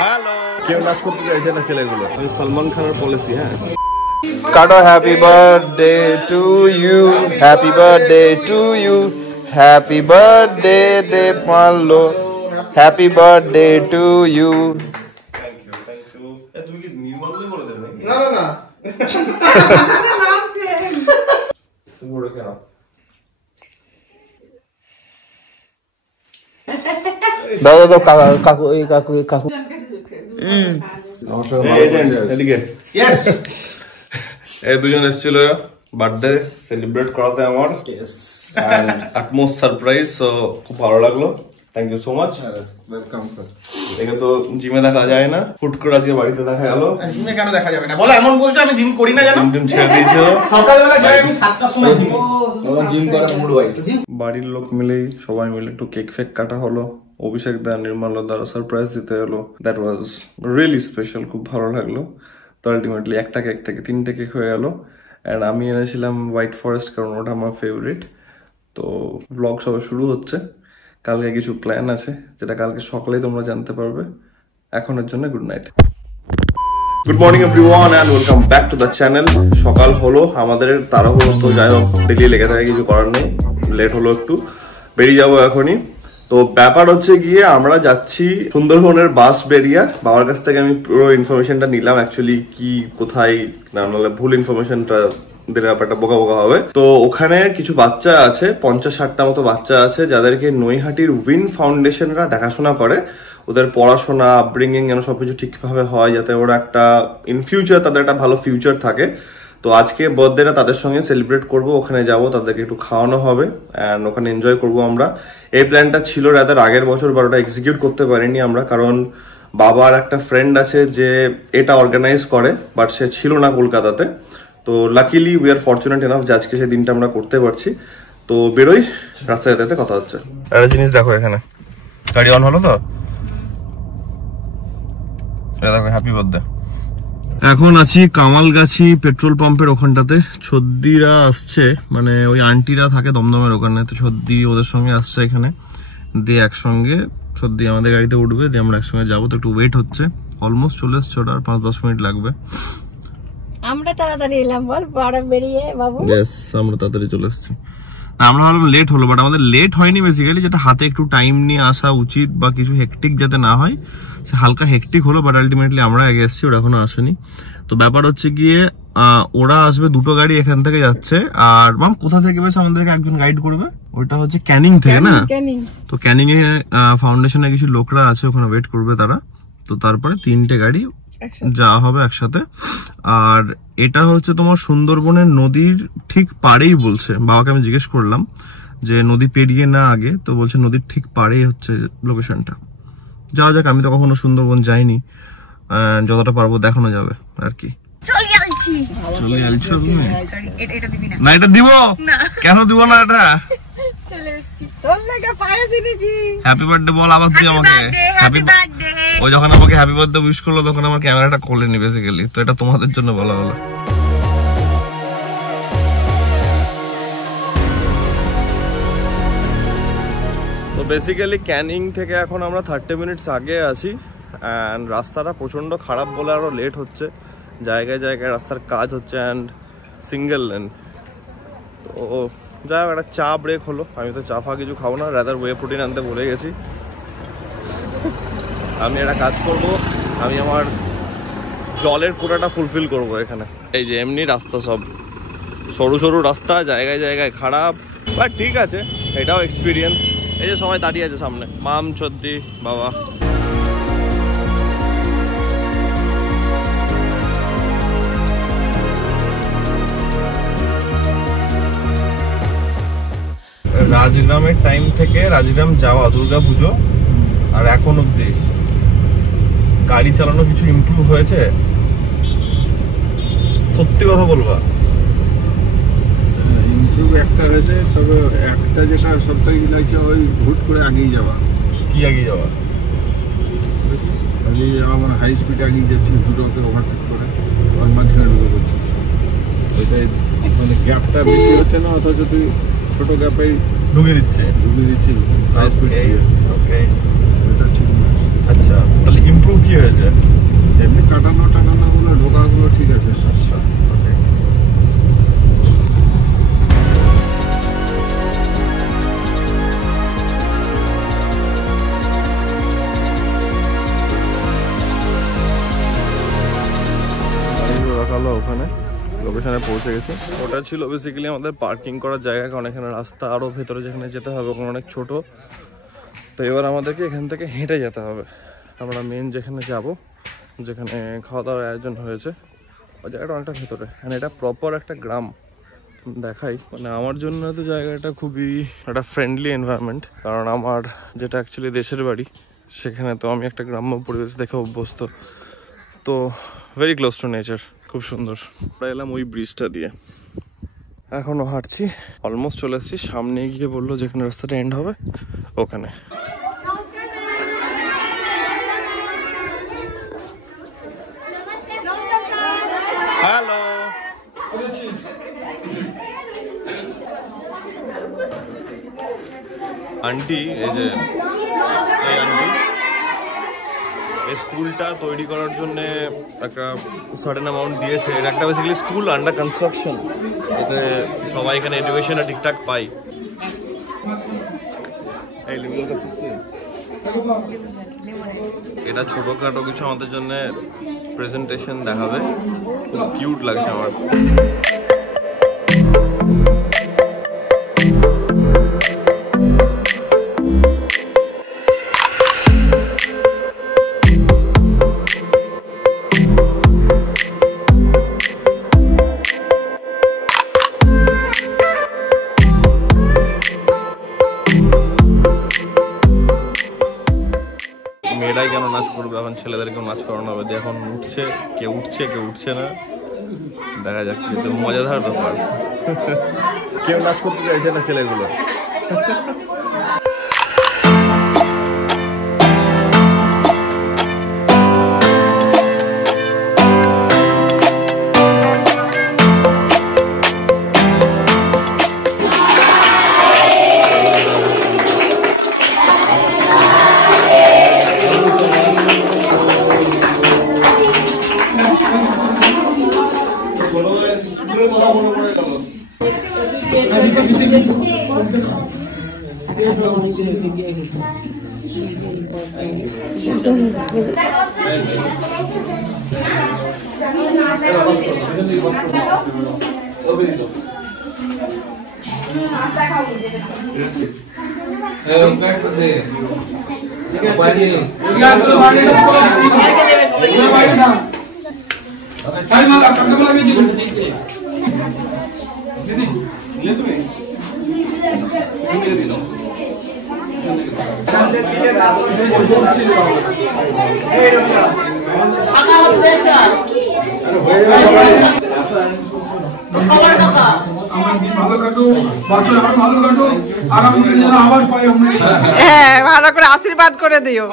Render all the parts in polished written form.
Hello, কেউ নাচ করতে চাইছে না ছেলেগুলো। আমি সলমান খানের পলিসি। হ্যাঁ, কাটো happy birthday to you, happy birthday to you, happy birthday দে পারলো, হ্যাপি বার্থডে টু ইউ। তুমি কি নির্মলই বলে দেবে নাকি? না না না, নাম সেম। তুমি বড় কেন? দাদা দাদা, কাকু এই কাকু এই কাকু। এদিকে এই দুজন এসেছিল বার্থডে সেলিব্রেট করাতে আমার, আটমোস্ট সারপ্রাইজ। সো খুব ভালো লাগলো, thank you so much. Welcome sir. একে তো জিমে দেখা যায় না, হুট করে আজকে বাড়িতে দেখা গেল। জিমে কেন দেখা যাবে না বলো? এমন বলছো আমি জিম করি না জানো? জিম ছেড়ে দিয়েছো। সকালবেলা যাই আমি 7টার সময় জিম। জিম করা মুড ওয়াইজ। বাড়ির লোক মিলেই সবাই মিলে একটু কেক ফেক কাটা হলো, অভিষেক দা নির্মল দার সারপ্রাইজ দিতে হলো। দ্যাট ওয়াজ রিয়েলি স্পেশাল, খুব ভালো লাগলো। তো আলটিমেটলি একটা কেক থেকে 3টে কেক হয়ে গেল। অ্যান্ড আমি এনেছিলাম হোয়াইট ফরেস্ট, কারণ ওটা আমার ফেভারিট। তো ব্লগ সবে শুরু হচ্ছে, কালকে কিছু প্ল্যান আছে যেটা কালকে সকালেই তোমরা জানতে পারবে। এখনের জন্য good night. Good morning everyone and welcome back to the channel. সকাল হলো আমাদের, তাড়াহুড়ো তো যাই হোক ডেলি লেগে থাকে, কিছু করার নেই। লেট হলো একটু, বেরিয়ে যাবো এখনই। তো ব্যাপার হচ্ছে গিয়ে আমরা যাচ্ছি সুন্দরবনের বাস বেরিয়া। বাবার কাছ থেকে আমি পুরো ইনফরমেশনটা নিলাম, অ্যাকচুয়ালি কি কোথায়, না নাহলে ভুল ইনফরমেশনটা দিলে ব্যাপারটা বোকা বোকা হবে। তো ওখানে কিছু বাচ্চা আছে, 50-60টা মতো বাচ্চা আছে, যাদেরকে নৈহাটির উইন ফাউন্ডেশনরা দেখাশোনা করে। ওদের পড়াশোনা, আপব্রিঙ্গিং যেন সবকিছু ঠিকভাবে হয়, যাতে ওরা একটা ইন ফিউচার তাদের একটা ভালো ফিউচার থাকে। তো আজকে বার্থডেটা তাদের সঙ্গে সেলিব্রেট করব, ওখানে যাব, তাদেরকে একটু খাওয়ানো হবে অ্যান্ড ওখানে এনজয় করব আমরা। এই প্ল্যানটা ছিল রাদার আগের বছর, বাট ওটা এক্সিকিউট করতে পারিনি আমরা, কারণ বাবার একটা ফ্রেন্ড আছে যে এটা অর্গানাইজ করে, বাট সে ছিল না কলকাতাতে। তো luckily we are fortunate enough যে আজকে সেই দিনটা আমরা করতে পারছি। তো বেরোই, রাস্তায় যেতে কথা হচ্ছে। একটা জিনিস দেখো, এখানে গাড়ি অন হলো তো, দেখো হ্যাপি বার্থডে। এখন আছি কামালগাছি পেট্রোল পাম্পের ওখানটাতে। ছদ্দিরা আসছে, মানে ওই আন্টিরা থাকে দমদমের ওখানে, তো ছদ্দি ওদের সঙ্গে আসছে এখানে, দিয়ে একসঙ্গে ছদ্দি আমাদের গাড়িতে উঠবে, দিয়ে আমরা একসঙ্গে যাবো। তো একটু ওয়েট হচ্ছে, অলমোস্ট চলে এসছে, ওটা আর 5-10 মিনিট লাগবে। আমরা তাড়াতাড়ি এলাম বল, বড় বেরিয়ে বাবু। ইয়েস, আমরা তাড়াতাড়ি চলে এসেছি। আমরা ভাবলাম লেট হলো, বাট আমাদের লেট হয়নি। বেসিক্যালি যেটা হাতে একটু টাইম নিয়ে আসা উচিত, বা কিছু হেকটিক যাতে না হয়, সে হালকা হেকটিক হলো, বাট আলটিমেটলি আমরা আগে এসেছি, ওরা এখনো আসেনি। তো ব্যাপার হচ্ছে গিয়ে ওরা আসবে, 2টো গাড়ি এখান থেকে যাচ্ছে। আর মাম কোথা থেকে বেশ আমাদেরকে একজন গাইড করবে, ওইটা হচ্ছে ক্যানিং থেকে না? তো ক্যানিং এ ফাউন্ডেশনের কিছু লোকরা আছে, ওখানে ওয়েট করবে তারা। তো তারপরে 3টে গাড়ি যাওয়া হবে একসাথে। আর এটা হচ্ছে তোমার সুন্দরবনের নদীর ঠিক পাড়েই বলছে। বাবাকে আমি জিজ্ঞেস করলাম যে নদী পেরিয়ে না আগে, তো বলছে নদীর ঠিক পাড়েই হচ্ছে লোকেশনটা। যাওয়া যাক, আমি তো কখনো সুন্দরবন যাইনি, যতটা পারবো দেখানো যাবে আর কি। চলে যাচ্ছি না, এটা দিব কেন দিব না, এটা হ্যাপি বার্থডে বল আবার তুই আমাকে। ও যখন আমাকে হ্যাপি বার্থডে উইশ করলো, তখন আমার ক্যামেরাটা কোলেনি বেসিক্যালি, তো এটা তোমাদের জন্য বলা হলো। তো বেসিক্যালি ক্যানিং থেকে এখন আমরা 30 মিনিটস আগে আছি, অ্যান্ড রাস্তাটা প্রচন্ড খারাপ বলে আরো লেট হচ্ছে। জায়গায় জায়গায় রাস্তার কাজ হচ্ছে, অ্যান্ড সিঙ্গেল লেন। তো যাই হোক, একটা চা ব্রেক হলো। আমি তো চা ফা কিছু খাবো না, রাদার ওয়ে প্রোটিন আনতে ভুলে গেছি। আমি একটা কাজ করব, আমি আমার জলের কোটাটা ফুলফিল করব এখানে। এই যে এমনি রাস্তা সব সরু সরু রাস্তা, জায়গায় জায়গায় খারাপ, বাট ঠিক আছে, এটাও এক্সপিরিয়েন্স। এই যে সবাই দাঁড়িয়ে আছে সামনে, মাম, ছদ্দি, বাবা। রাজগ্রামের টাইম থেকে রাজগ্রাম যাওয়া দুর্গা পুজো আর এখন অব্দি গাড়ি চালানো কিছু ইমপ্রুভ হয়েছে? সত্যি কথা বলবা? ইমপ্রুভ একটা হয়েছে, তবে একটা যেটা সব থেকে লাগছে ওই হুট করে আগিয়ে যাওয়া। কি আগিয়ে যাওয়া? আগিয়ে যাওয়া মানে হাই স্পিড আগিয়ে যাচ্ছি, দুটোকে ওভারটেক করে ওর মাঝখানে ঢুকে পড়ছিস। ওইটাই মানে গ্যাপটা বেশি হচ্ছে না, অথচ তুই ছোট গ্যাপেই ঢুকে দিচ্ছিস হাই স্পিড। ওকে, এখানে পৌঁছে গেছি। ওটা ছিল বেসিক্যালি আমাদের পার্কিং করার জায়গা, কারণ এখানে রাস্তা আরও ভেতরে যেখানে যেতে হবে ওখানে অনেক ছোট। তো এবার আমাদেরকে এখান থেকে হেঁটে যেতে হবে। আমরা মেন যেখানে যাব, যেখানে খাওয়া দাওয়ার আয়োজন হয়েছে, ওই জায়গাটা অনেকটা ভেতরে। মানে এটা প্রপার একটা গ্রাম দেখাই। মানে আমার জন্য তো জায়গাটা খুবই একটা ফ্রেন্ডলি এনভায়রনমেন্ট, কারণ আমার যেটা অ্যাকচুয়ালি দেশের বাড়ি, সেখানে তো আমি একটা গ্রাম্য পরিবেশ দেখে অভ্যস্ত। তো ভেরি ক্লোজ টু নেচার, খুব সুন্দর। আমরা এলাম ওই ব্রিজটা দিয়ে, এখনও হাঁটছি, অলমোস্ট চলে এসেছি। সামনে গিয়ে বললো যেখানে রাস্তাটা এন্ড হবে ওখানে। হ্যালো, আন্টি, এই যে এই আন্টি এই স্কুলটা তৈরি করার জন্য একটা সার্টেন অ্যামাউন্ট দিয়েছে। এটা একটা বেসিক্যালি স্কুল আন্ডার কনস্ট্রাকশন, এতে সবাই এখানে এডুকেশনটা ঠিকঠাক পাই। এটা ছোটোখাটো কিছু আমাদের জন্য প্রেজেন্টেশন দেখাবে, খুব কিউট লাগছে আমার। মেয়েরাই কেন নাচ করবে, এখন ছেলেদেরকেও নাচ করানো হবে। এখন উঠছে, কেউ উঠছে না, দেখা যাক। কিন্তু মজাদার ব্যাপার, কেউ নাচ করতে চাইছে না ছেলেগুলো। হ্যাঁ, ভালো করে আশীর্বাদ করে দিও।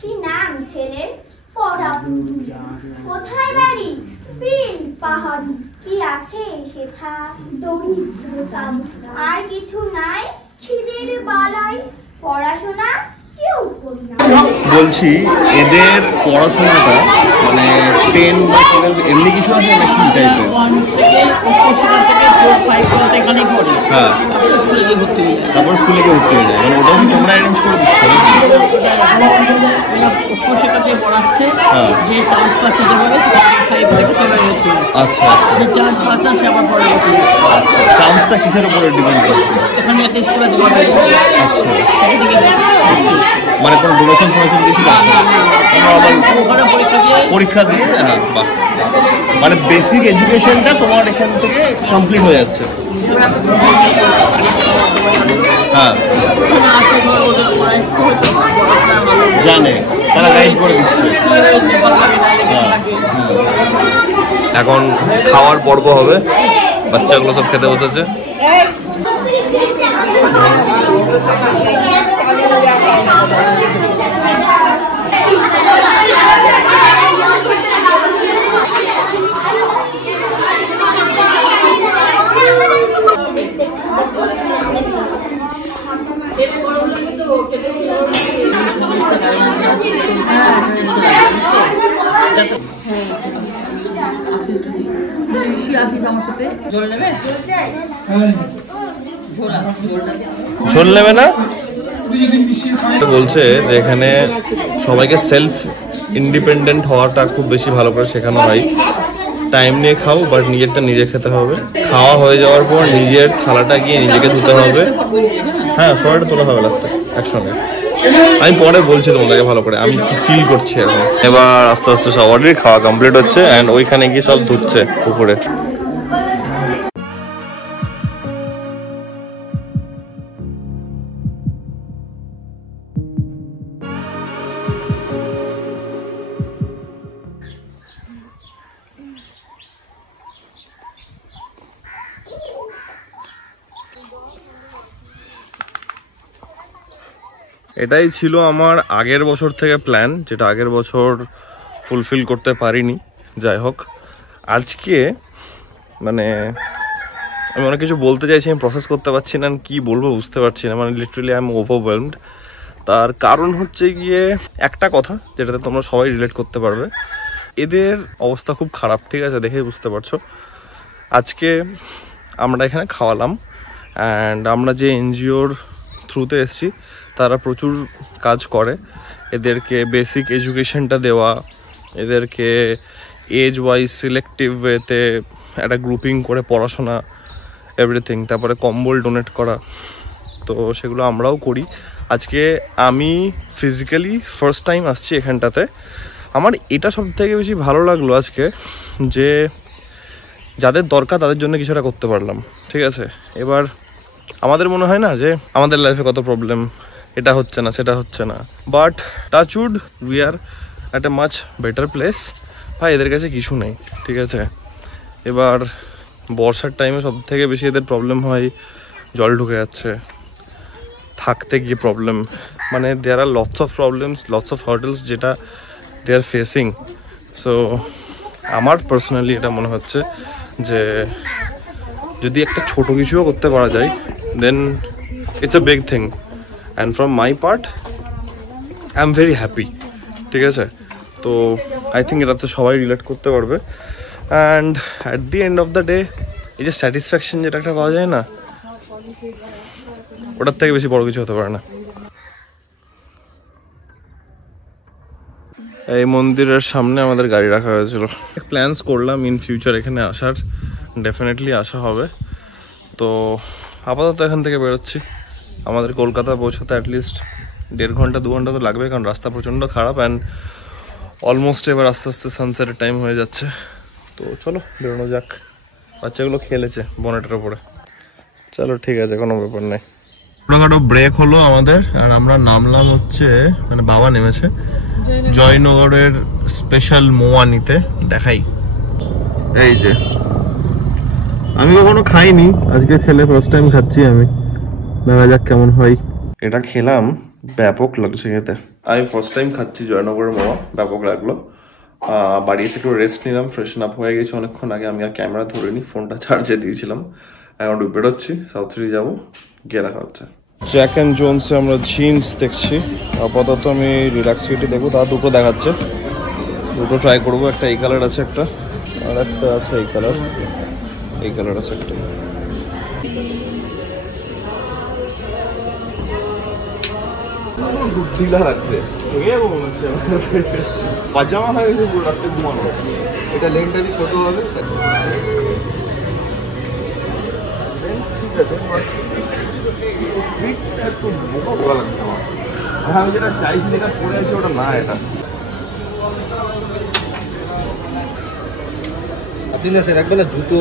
কি নাম ছেলের? কোথায় বাড়ি? বিল পাহাড়ি। কি আছে সেথা? দরিদ্রতা। আর কিছু নাই? খিদের বালাই। পড়াশোনা কেউ করি না। বলছি এদের পড়াশোনাটা মানে 10 বা 12 এমনি কিছু আছে নাকি টাইপের? হ্যাঁ, তারপর স্কুলে গিয়ে ভর্তি হয়ে যায়। মানে ওটাও কি তোমরা অ্যারেঞ্জ করে দিচ্ছ? আচ্ছা, চান্সটা কিসের উপরে ডিপেন্ড করছে? আচ্ছা, মানে কোনো ডোনেশন দিয়েছিল? পরীক্ষা দিয়ে? হ্যাঁ, বাহ। মানে বেসিক এডুকেশনটা তোমার এখান থেকে কমপ্লিট হয়ে যাচ্ছে। হ্যাঁ, জানে, তারা গাইড করে দিচ্ছে। এখন খাওয়ার পর্ব হবে, বাচ্চাগুলো সব খেতে বসেছে। ঝোল নেবে না? বলছে যে এখানে সবাইকে সেলফ ইন্ডিপেন্ডেন্ট হওয়াটা খুব বেশি ভালো করে শেখানো হয়। টাইম নিয়ে খাও, বাট নিজেরটা নিজে খেতে হবে। খাওয়া হয়ে যাওয়ার পর নিজের থালাটা গিয়ে নিজেকে ধুতে হবে। হ্যাঁ, সবাইটা তোলা হবে লাস্টে একসঙ্গে। আমি পরে বলছি তোমাদেরকে ভালো করে আমি কি ফিল করছি এখন। এবার আস্তে আস্তে সবারই খাওয়া কমপ্লিট হচ্ছে অ্যান্ড ওইখানে গিয়ে সব ধুচ্ছে পুকুরে। এটাই ছিল আমার আগের বছর থেকে প্ল্যান, যেটা আগের বছর ফুলফিল করতে পারিনি। যাই হোক, আজকে মানে আমি অনেক কিছু বলতে চাইছি, আমি প্রসেস করতে পারছি না, কি বলবো বুঝতে পারছি না। মানে লিটারালি আই এম ওভারওয়েলমড। তার কারণ হচ্ছে গিয়ে একটা কথা যেটাতে তোমরা সবাই রিলেট করতে পারবে। এদের অবস্থা খুব খারাপ, ঠিক আছে, দেখেই বুঝতে পারছো। আজকে আমরা এখানে খাওয়ালাম অ্যান্ড আমরা যে এনজিওর থ্রুতে এসেছি তারা প্রচুর কাজ করে। এদেরকে বেসিক এডুকেশনটা দেওয়া, এদেরকে এজ ওয়াইজ সিলেক্টিভ ওয়েতে একটা গ্রুপিং করে পড়াশোনা, এভরিথিং। তারপরে কম্বল ডোনেট করা, তো সেগুলো আমরাও করি। আজকে আমি ফিজিক্যালি ফার্স্ট টাইম আসছি এখানটাতে। আমার এটা সব থেকে বেশি ভালো লাগলো আজকে, যে যাদের দরকার তাদের জন্য কিছুটা করতে পারলাম, ঠিক আছে। এবার আমাদের মনে হয় না যে আমাদের লাইফে কত প্রবলেম, এটা হচ্ছে না সেটা হচ্ছে না, but touch wood we are at a much better place. ভাই এদের কাছে কিছু নেই, ঠিক আছে। এবার বর্ষার টাইমে সব থেকে বেশি এদের প্রবলেম হয়, জল ঢুকে যাচ্ছে, থাকতে গিয়ে প্রবলেম, মানে there are lots of problems, lots of hurdles যেটা দে আর ফেসিং। সো আমার পার্সোনালি এটা মনে হচ্ছে যে যদি একটা ছোট কিছুও করতে পারা যায়, then it's a big thing. And from my part I am very happy, ঠিক আছে। তো আই থিঙ্ক এটাতে সবাই রিলেট করতে পারবে। And at the end of the day এই যে স্যাটিসফ্যাকশন যেটা একটা পাওয়া যায় না, ওটার থেকে বেশি বড় কিছু হতে পারে না। এই মন্দিরের সামনে আমাদের গাড়ি রাখা হয়েছিল। প্ল্যানস করলাম ইন ফিউচার এখানে আসার, ডেফিনেটলি আসা হবে। তো আপাতত এখান থেকে বেরোচ্ছি। আমাদের কলকাতা পৌঁছাতে অ্যাটলিস্ট 1.5 ঘন্টা 2 ঘন্টা তো লাগবে, কারণ রাস্তা প্রচণ্ড খারাপ অ্যান্ড অলমোস্ট এবার আস্তে আস্তে সানসেটের টাইম হয়ে যাচ্ছে। তো চলো বেরোনো যাক। বাচ্চাগুলো খেলেছে বনেটের ওপরে। চলো ঠিক আছে, কোনো ব্যাপার নেই। ছোটোখাটো ব্রেক হলো আমাদের, আর আমরা নামলাম হচ্ছে, মানে বাবা নেমেছে জয়নগরের স্পেশাল মোয়া নিতে। দেখাই, এই যে আমি কখনো খাইনি, আজকে খেলে ফার্স্ট টাইম খাচ্ছি আমি। দেখা যাক কেমন হয়। এটা খেলাম, ব্যাপক লাগছে খেতে। আমি ফার্স্ট টাইম খাচ্ছি জয়নগরের মোয়া, ব্যাপক লাগলো। বাড়ি এসে একটু রেস্ট নিলাম, ফ্রেশন আপ হয়ে গেছে অনেকক্ষণ আগে। আমি আর ক্যামেরা ধরিনি, ফোনটা চার্জে দিয়েছিলাম। এখন বেরোচ্ছি, সাউথ সিটি যাবো, গিয়ে দেখা হচ্ছে। জ্যাক অ্যান্ড জোনসে আমরা জিন্স দেখছি। আপাতত আমি রিল্যাক্স ফিটি দেখবো, তার দুটো দেখাচ্ছে, দুটো ট্রাই করবো। একটা এই কালার আছে, একটা আর একটা আছে এই কালার, এই কালার আছে একটা। ঢিলা লাগছে, পাজামা হয়ে গেছে পুরো, রাত্রে ঘুমানো। এটা লেনটা भी ছোট হবে, ঠিক আছে। একটু বোকা বোকা লাগছে আমার। আমি যেটা চাইছি যেটা পরে আছে ওটা না। এটা আপনি না স্যার একবার না জুতো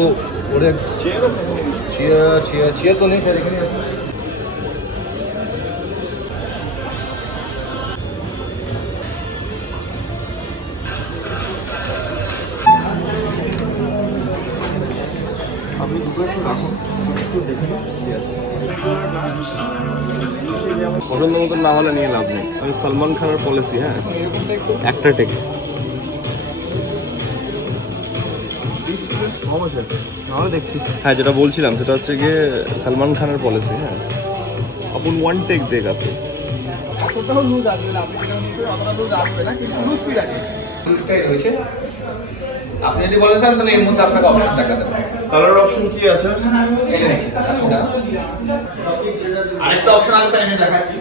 ওরে ছিয়া তো নেই স্যার এখানে। আপনি দুটো একটু রাখুন, একটু দেখে পছন্দ মতো না হলে নিয়ে লাভ নেই। আমি সলমান খানের পলিসি, হ্যাঁ একটা টেকে দেখছি। হ্যাঁ যেটা বলছিলাম সেটা হচ্ছে গিয়ে সলমান খানের পলিসি। হ্যাঁ আপন ওয়ান টেক দেখ, আপনি অতটাও লুজ আসবে না, আপনি যেটা নিশ্চয়ই অতটা লুজ আসবে না, কিন্তু লুজ স্পিড আছে। লুজটাই রয়েছে। আপনি যদি বলেন স্যার তাহলে এর মধ্যে আপনাকে অপশন দেখাতে হবে। কালার অপশন কি আছে? এটা দেখছি স্যার। আরেকটা অপশন আছে স্যার, এটা দেখাচ্ছি।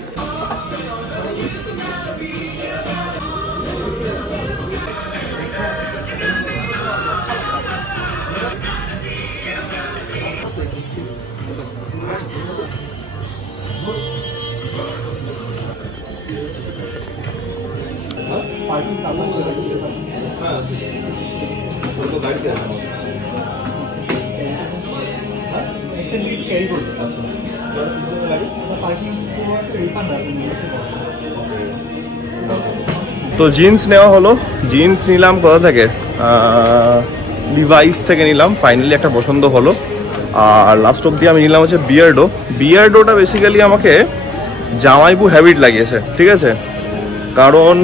তো জিন্স নেওয়া হলো, জিন্স নিলাম কোথা থেকে, লিভাইস থেকে নিলাম, ফাইনালি একটা পছন্দ হলো। আর লাস্ট অব্দি আমি নিলাম হচ্ছে বিয়ার্ডোটা বেসিক্যালি আমাকে জামাইবু হ্যাবিট লাগিয়েছে, ঠিক আছে? কারণ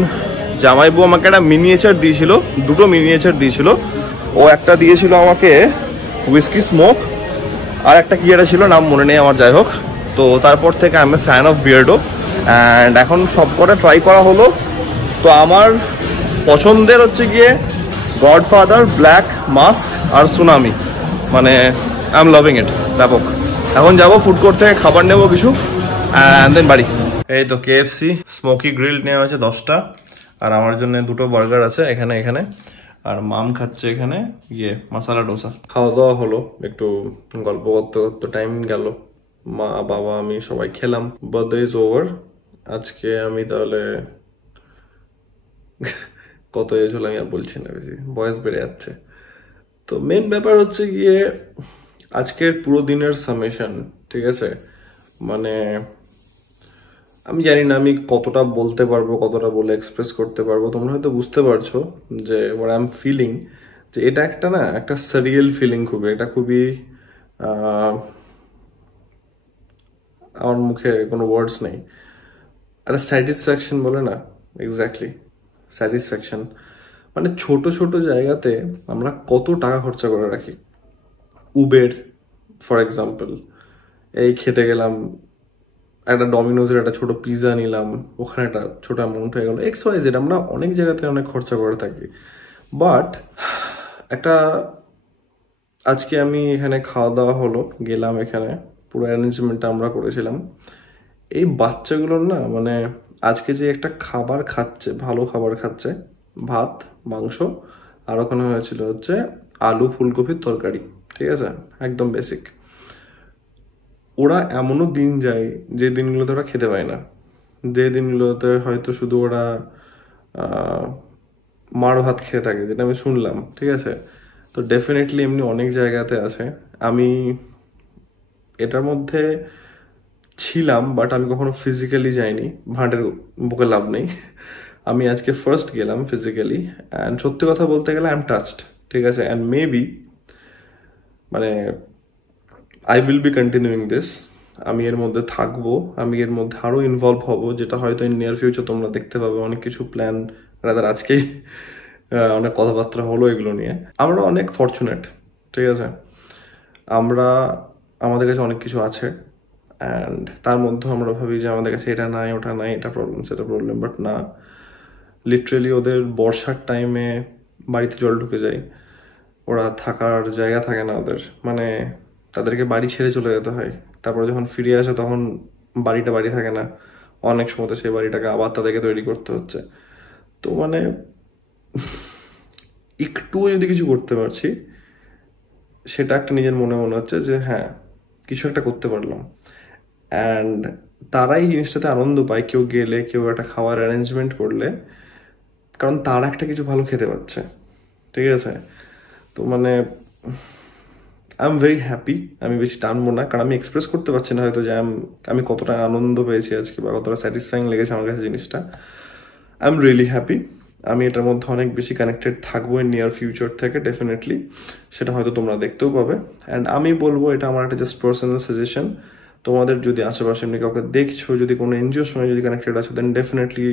জামাইবু আমাকে একটা মিনিয়েচার দিয়েছিল, দুটো মিনিয়েচার দিয়েছিল। ও একটা দিয়েছিল আমাকে হুইস্কি স্মোক, আর একটা কি একটা ছিল, নাম মনে নেই আমার, যাই হোক। তো তারপর থেকে আমি ফ্যান অফ বিয়ার্ডো, অ্যান্ড এখন সব কটা ট্রাই করা হলো। তো আমার পছন্দের হচ্ছে গিয়ে গডফাদার, ব্ল্যাক মাস্ক আর সুনামি, মানে আই এম লাভিং ইট ব্যাপক। এখন যাবো ফুড কোর্ট থেকে খাবার নেবো কিছু, অ্যান্ড দেন বাড়ি। এই তো KFC স্মোকি গ্রিল নেওয়া হয়েছে 10টা, আর আমার জন্য 2টো বার্গার আছে এখানে, আর মাম খাচ্ছে এখানে মাসালা ডোসা। খাওয়া দাওয়া হলো, একটু গল্প করতে করতে টাইম গেল, মা বাবা আমি সবাই খেলাম। Birthday is over. আজকে আমি তাহলে কত এজ হলো আমি আর বলছি না, বেশি বয়স বেড়ে যাচ্ছে। তো মেন ব্যাপার হচ্ছে গিয়ে আজকের পুরো দিনের সামেশন, ঠিক আছে? মানে আমি জানি না আমি কতটা বলতে পারবো, কতটা বলে এক্সপ্রেস করতে পারবো। তোমরা হয়তো বুঝতে পারছো যে what I'm feeling, যে এটা একটা না একটা সারিয়াল ফিলিং, এটা খুবই আমার মুখে কোনো ওয়ার্ডস নেই। একটা স্যাটিসফ্যাকশন বলে না, এক্স্যাক্টলি স্যাটিসফ্যাকশন। মানে ছোট ছোট জায়গাতে আমরা কত টাকা খরচা করে রাখি। উবের ফর এক্সাম্পল, এই খেতে গেলাম, একটা ডমিনোজের একটা ছোট পিৎজা নিলাম, ওখানে একটা ছোট অ্যামাউন্ট হয়ে গেল, XYZ। আমরা অনেক জায়গাতে অনেক খরচা করে থাকি। বাট একটা আজকে আমি এখানে খাওয়া দাওয়া হলো, গেলাম এখানে, পুরো অ্যারেঞ্জমেন্টটা আমরা করেছিলাম। এই বাচ্চাগুলোর না মানে আজকে যে একটা খাবার খাচ্ছে, ভালো খাবার খাচ্ছে, ভাত মাংস, আর ওখানে হয়েছিল হচ্ছে আলু ফুলকপির তরকারি, ঠিক আছে? একদম বেসিক। ওরা এমনও দিন যায় যে দিনগুলোতে ওরা খেতে পায় না, যে দিনগুলোতে হয়তো শুধু ওরা মার ভাত খেয়ে থাকে, যেটা আমি শুনলাম, ঠিক আছে? তো ডেফিনেটলি এমনি অনেক জায়গাতে আছে। আমি এটার মধ্যে ছিলাম, বাট আমি কখনো ফিজিক্যালি যাইনি, ভাঁটের বুকে লাভ নেই। আমি আজকে ফার্স্ট গেলাম ফিজিক্যালি, অ্যান্ড সত্যি কথা বলতে গেলে আই এম টাচড, ঠিক আছে? অ্যান্ড মেবি মানে I will be continuing this. আমি এর মধ্যে থাকবো, আমি এর মধ্যে আরও ইনভলভ হব, যেটা হয়তো ইন নিয়ার ফিউচার তোমরা দেখতে পাবে। অনেক কিছু প্ল্যান, রাদার আজকেই অনেক কথাবার্তা হলো এগুলো নিয়ে। আমরা অনেক ফরচুনেট, ঠিক আছে? আমাদের কাছে অনেক কিছু আছে, অ্যান্ড তার মধ্যে আমরা ভাবি যে আমাদের কাছে এটা নাই, ওটা নাই, এটা প্রবলেম, সেটা প্রবলেম। বাট না, লিটারেলি ওদের বর্ষার টাইমে বাড়িতে জল ঢুকে যায়, ওরা থাকার জায়গা থাকে না ওদের, মানে তাদেরকে বাড়ি ছেড়ে চলে যেতে হয়। তারপরে যখন ফিরে আসে তখন বাড়ি থাকে না, অনেক সময় তো সেই বাড়িটাকে আবার তাদেরকে তৈরি করতে হচ্ছে। তো মানে একটুও যদি কিছু করতে পারছি, সেটা একটা নিজের মনে হচ্ছে যে হ্যাঁ কিছু একটা করতে পারলাম। অ্যান্ড তারাই জিনিসটাতে আনন্দ পায়, কেউ গেলে, কেউ একটা খাওয়ার অ্যারেঞ্জমেন্ট করলে, কারণ তারা একটা কিছু ভালো খেতে পাচ্ছে, ঠিক আছে? তো মানে আই এম ভেরি হ্যাপি। আমি বেশি টানবো না, কারণ আমি এক্সপ্রেস করতে পারছি না হয়তো যে আমি কতটা আনন্দ পেয়েছি আজকে, বা কতটা স্যাটিসফাইং লেগেছে আমার কাছে জিনিসটা। I am really happy. আমি এটার মধ্যে অনেক বেশি কানেক্টেড থাকবো ইন নিয়ার ফিউচার থেকে, ডেফিনেটলি। সেটা হয়তো তোমরা দেখতেও পাবে। অ্যান্ড আমি বলবো, এটা আমার একটা জাস্ট পার্সোনাল সাজেশন, তোমাদের যদি আশেপাশে এমনি কাউকে দেখছো, যদি কোনো এনজিওর সঙ্গে যদি কানেক্টেড আছো, then definitely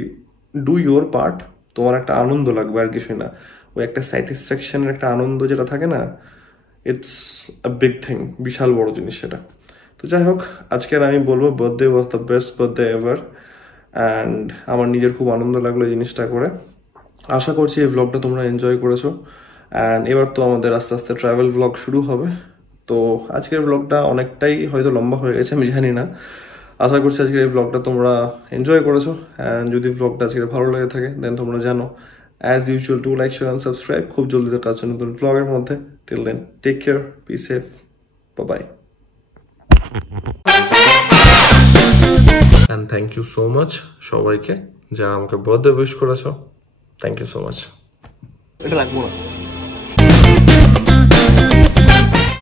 do your part. তোমার একটা আনন্দ লাগবে, আর কিছুই না। ওই একটা স্যাটিসফ্যাকশনের একটা আনন্দ যেটা থাকে না, ইটস আ বিগ থিং, বিশাল বড় জিনিস সেটা। তো যাই হোক, আজকের আমি বলবো birthday was the best birthday ever, and আমার নিজের খুব আনন্দ লাগলো এই জিনিসটা করে। আশা করছি এই ভ্লগটা তোমরা এনজয় করেছো। অ্যান্ড এবার তো আমাদের আস্তে আস্তে ট্রাভেল ভ্লগ শুরু হবে। তো আজকের ভ্লগটা অনেকটাই হয়তো লম্বা হয়ে গেছে, আমি জানি না। আশা করছি আজকের এই ভ্লগটা তোমরা এনজয় করেছো। অ্যান্ড যদি ভ্লগটা আজকে ভালো লেগে থাকে, দেন তোমরা জানো as usual to like, share and subscribe. খুব জলদি দেখা হচ্ছে নতুন ভ্লগের মধ্যে। Till then, take care, be safe, bye. And thank you so much সবাইকে যারা আমাকে বার্থডে উইশ করেছো। Thank you so much. এটা লাগবো না।